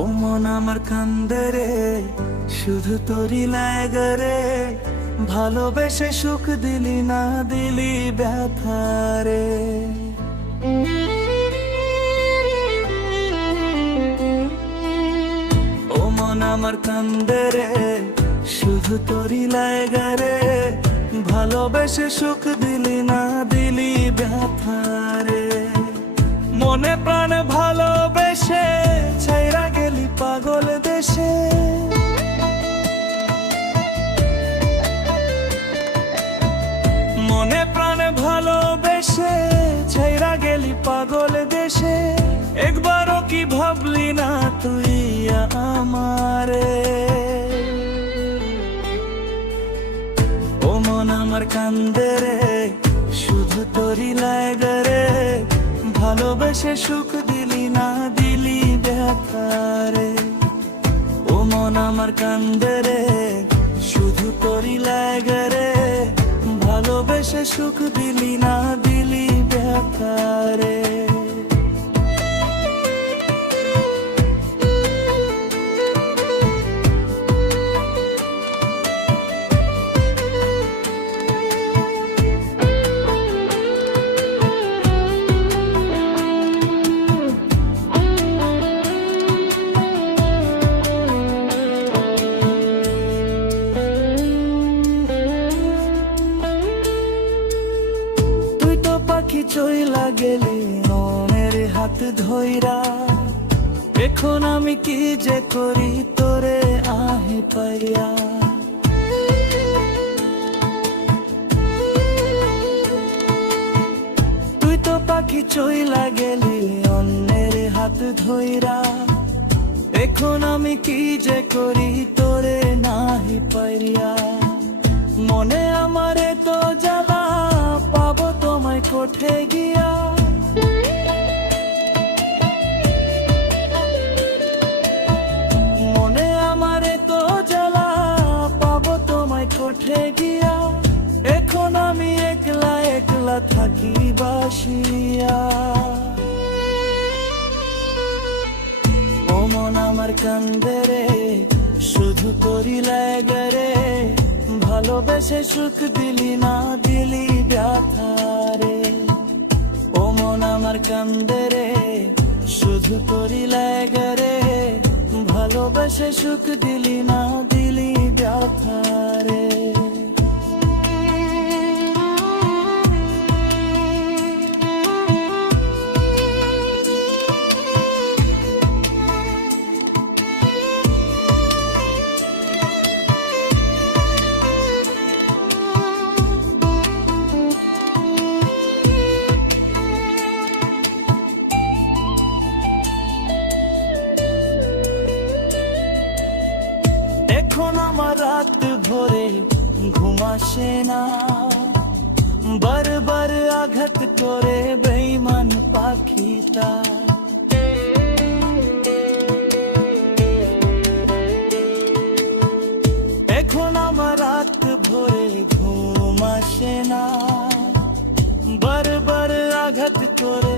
ও মন আমার কান্দে রে, শুধু তোরই লাগে রে। ভালোবেসে সুখ দিলি না, দিলি ব্যথা রে। ও মন আমার কান্দে রে, শুধু তোরই লাগে রে। ভালোবেসে সুখ দিলি না, দিলি ব্যথা রে। মনে প্রাণে ভালোবেসে ছাইরা গেলি পাগল দেশে। মনে প্রাণে ভালোবেসে ছাইরা গেলি পাগল দেশে। একবারও কি ভাবলি না তুই আমারে? ও মন আমার কান্দে রে, শুধু তোরই লাগে রে। ভালোবেসে সুখ দিলি না, দিলি ব্যথা রে। ও মন আমার কান্দে রে, শুধু তোরই লাগে রে। ভালোবেসে সুখ দিলি না, দিলি ব্যথা রে। চইলা গেলি মনের হাত ধইরা। এখন আমি কি যে করি তোরে আহে পাইয়া। তুই তো পাখি চইলা গেলি অন্যের হাত ধইরা। এখন আমি কি যে করি তোরে নাহি পাইয়া। মনে আমারে তো জ্বালা, পাবো তোমায় কোঠে গিয়া। মনে আমারে তো জ্বালা, পাবো তোমায় কোঠে গিয়া। এখন আমি একলা একলা থাকি বাসিয়া। ও মন আমার কান্দে রে, শুধু তোরই লাগে রে। ভালোবেসে সুখ দিলি না, দিলি ব্যথা রে। ও মন আমার কান্দে রে, শুধু তোরই লাগে রে। ভালোবেসে সুখ দিলি না, দিলি ব্যথা রে। এখন আমার রাত ভরে ঘুম আসে না। বারবার আঘাত করে বেঈমান পাখিটা। এখন আমার রাত ভরে ঘুম আসে না। বারবার আঘাত করে